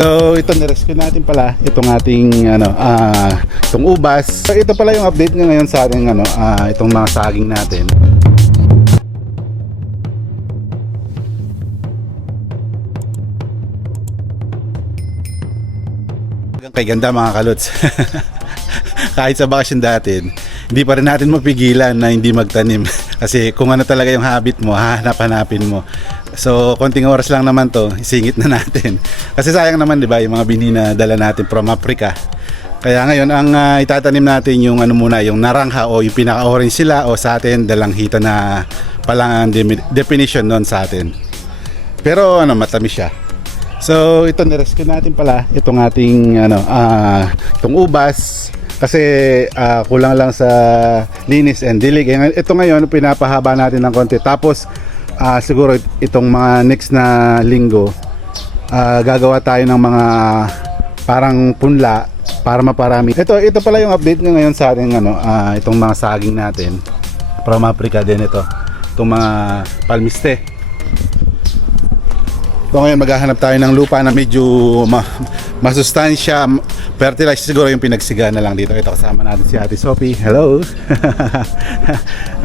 So ito, nirescue natin pala itong ating itong ubas. So ito pala yung update ngayon sa ating itong mga saging natin. Kay ganda mga kalots. Kahit sa bakasyon dati, hindi pa rin natin mapigilan na hindi magtanim. Kasi kung ano talaga yung habit mo, hahanap-hanapin mo. So konting oras lang naman to, isingit na natin. Kasi sayang naman, di ba, yung mga bini na dala natin from Africa. Kaya ngayon ang itatanim natin yung yung narangha o yung pinaka-orange sila, o sa atin dalanghita na palang ang definition noon sa atin. Pero matamis siya. So ito, nirescue natin pala itong ating itong ubas. Kasi kulang lang sa linis and dilig. Ito ngayon pinapahaba natin ng konti. Tapos siguro itong mga next na linggo gagawa tayo ng mga parang punla para maparami. Ito pala yung update ngayon sa ating itong mga saging natin from Africa din ito. Itong mga palmiste. So ngayon maghahanap tayo ng lupa na medyo masustansya, fertilize, siguro yung pinagsiga na lang dito. Ito, kasama natin si Ate Sophie. Hello.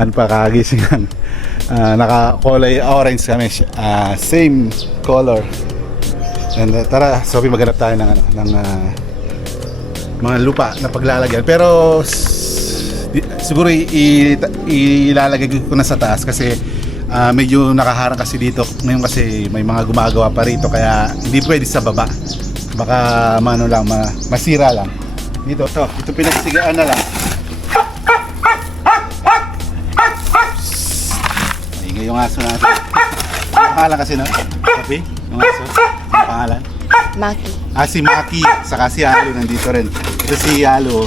Ano pa, kagising lang. Naka-kulay orange kami, same color. And tara Sophie, maghanap tayo ng mga lupa na paglalagyan. Pero siguro ilalagay ko na sa taas kasi medyo nakaharang kasi dito ngayon kasi may mga gumagawa pa rito, kaya hindi pwede sa baba, baka masira lang dito. Ito pinagsigaan na lang. Ingay yung aso natin. Pangalan kasi Sophie? Yung aso? Pangalan? Maki. Si Maki, saka si Alo nandito rin. Ito si Alo.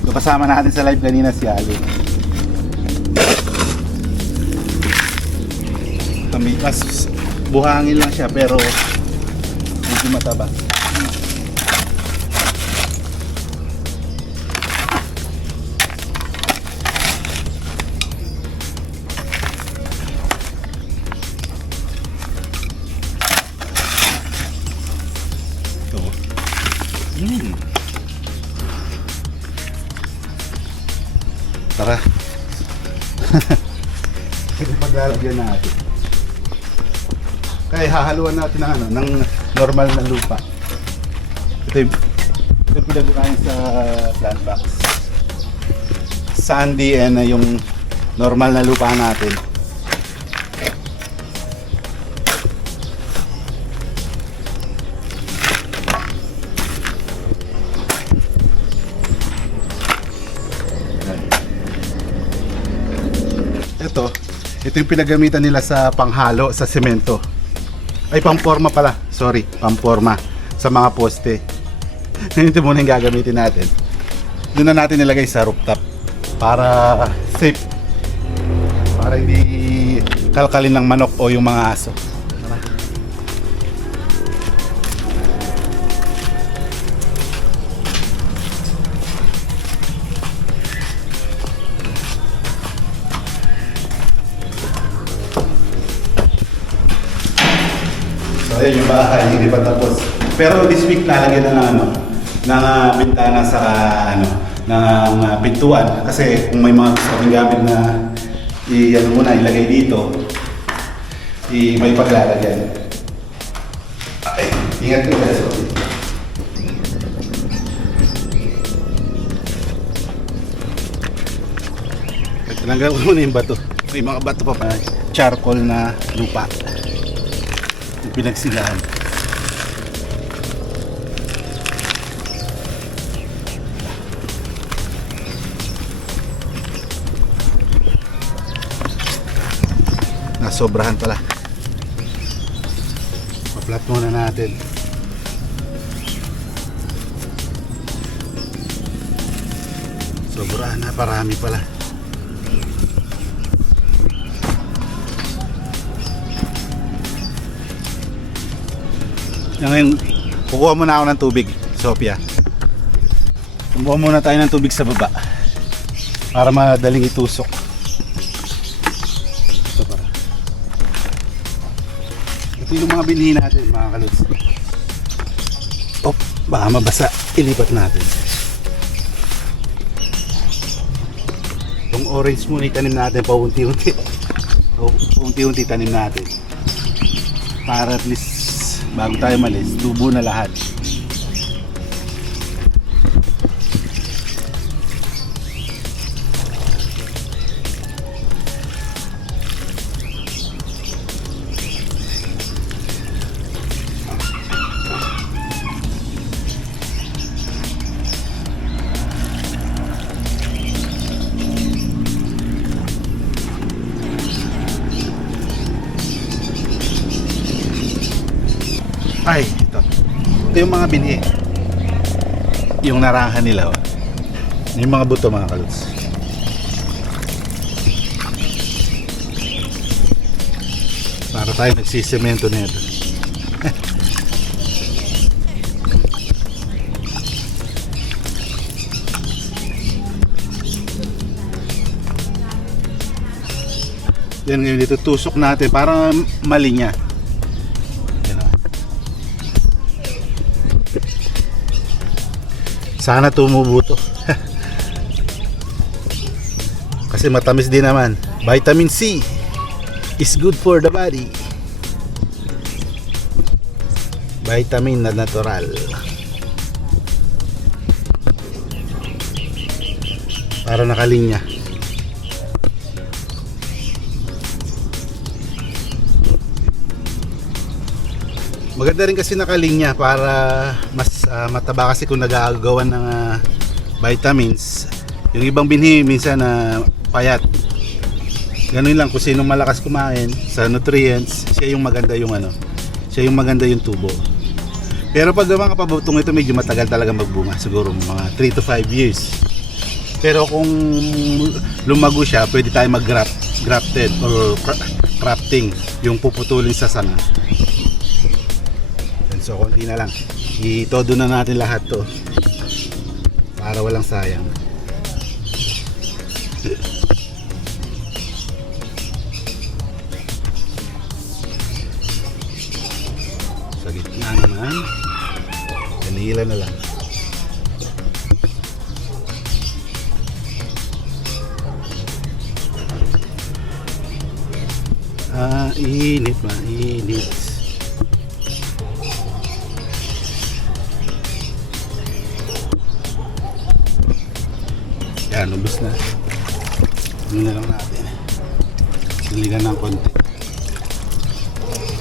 Ito kasama natin sa live kanina, si Alo. Mas buhangin lang siya pero medyo mataba. Ito. Tara. Ito paglalagyan natin. Kaya hahaluan natin ng normal na lupa. Ito yung pinagbukain sa plant box. Sandy and yung normal na lupa natin. Ito yung pinagamitan nila sa panghalo sa semento. Ay, pamporma pala. Sorry, pamporma sa mga poste. Ito muna yung gagamitin natin. Doon na natin nilagay sa rooftop para safe. Para hindi kalkalin ng manok o yung mga aso. Ayun yung bahay, hindi pa tapos. Pero this week lalagyan na ng bintana sa ng pintuan, kasi kung may mga gusto kaming gamit na ilagay dito, may paglalagyan. Ay, ingat ka guys. Tinanggal ko muna yung bato. May mga bato pa charcoal na lupa. Pinagsigaan. Nasobrahan pala. Pa-flat muna natin. Sobrahan na, parami pala. Ngayon, kukuha muna ako ng tubig, Sophia. Kumuha muna tayo ng tubig sa baba para madaling itusok. Ito para. Ito yung mga binhi natin, mga kalods. Oh, baka mabasa. Ilipat natin. Itong orange muna itanim natin paunti-unti. Paunti-unti tanim natin. Para at least bago tayo malis, tubo na lahat. Ay, ito. Ito yung mga binhi. Yung narangan nila. Oh. Yung mga buto mga kaluts. Para tayo nagsisemento na ito. Yan ngayon dito tusok natin para malinya. Sana tumubo to. Kasi matamis din naman. Vitamin C is good for the body. Vitamin na natural. Para nakalinya. Maganda rin kasi nakalinya para mas mataba kasi kung nagagawa ng vitamins. Yung ibang binhi minsan payat. Ganun lang kung sinong malakas kumain sa nutrients, siya yung maganda yung siya yung maganda yung tubo. Pero pag mga kapabutong ito medyo matagal talaga magbunga, siguro mga 3 to 5 years. Pero kung lumago siya, pwede tayo grafted or crafting, yung puputulin sa sanga. So konti na lang. Itodo na natin lahat to para walang sayang. Sa gitna naman, kanila na lang. Init ba? Init. Yan, ubos na. Ano na lang natin. Siligan ng konti.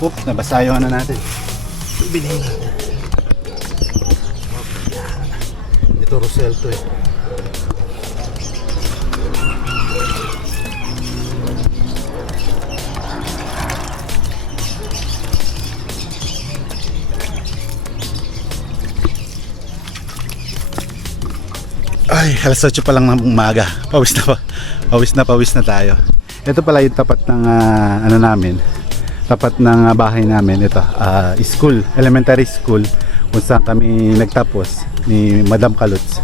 Oop, nabasa yung natin. Ibilihin natin. Ito Rosel to eh. Ay, alas 8 pa lang ng umaga. Pawis na tayo. Ito pala yung tapat ng namin. Tapat ng bahay namin. Ito, school, elementary school kung saan kami nagtapos ni Madam Kaluts.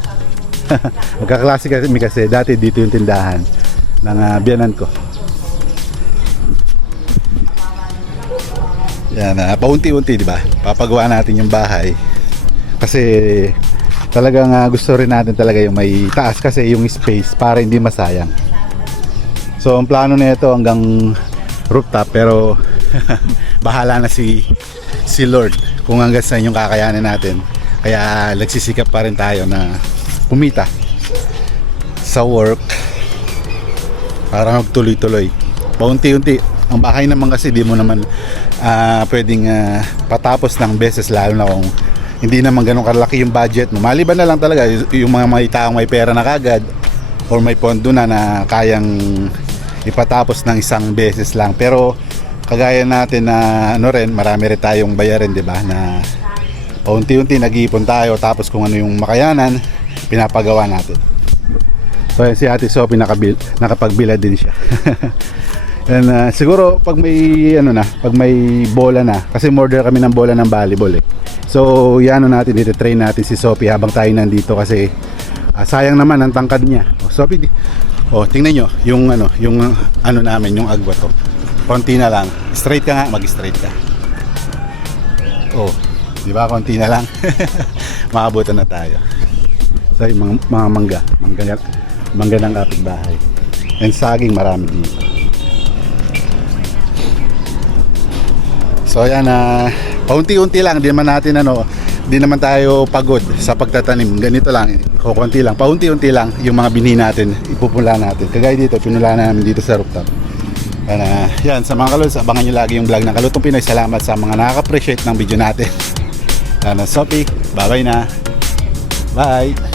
Magkaklase kami kasi dati dito yung tindahan ng biyanan ko. Yan, paunti-unti, di ba? Papagawa natin yung bahay. Kasi talagang gusto rin natin talaga yung may taas kasi yung space para hindi masayang. So ang plano nito hanggang rooftop pero bahala na si Lord kung hanggang saan yung kakayanin natin. Kaya nagsisikap pa rin tayo na kumita sa work para magtuloy-tuloy. Paunti-unti. Ang bahay naman kasi di mo naman pwedeng patapos ng beses lalo na kung hindi naman ganun kalaki yung budget mo. Maliban na lang talaga yung mga may taong may pera na kagad or may pondo na kayang ipatapos ng isang beses lang. Pero kagaya natin na marami rin tayong bayarin, di ba? Na unti-unti nag-iipon tayo tapos kung ano yung makayanan, pinapagawa natin. So si Ate Sophie nakapagbila din siya. And siguro pag may pag may bola na kasi order kami ng bola ng volleyball eh. So yan natin dito train natin si Sophie habang tayo nandito kasi sayang naman ang tangkad niya. Sophie, tingnan niyo yung namin yung agwa to. Konti na lang. Straight ka nga, mag-straight ka. Di ba? Konti na lang. Makabutan na tayo. So, yung mga mangga ng kapitbahay. And saging marami dito. So, ayan paunti-unti lang. Di naman tayo pagod sa pagtatanim. Ganito lang, kukunti lang. Paunti-unti lang yung mga binhi natin, ipupula natin. Kagaya dito, pinula namin dito sa rooftop. Yan, sa mga kalods, abangan nyo lagi yung vlog ng Kalutong Pinoy. Salamat sa mga nakaka-appreciate ng video natin. Sophie, bye-bye na. Bye!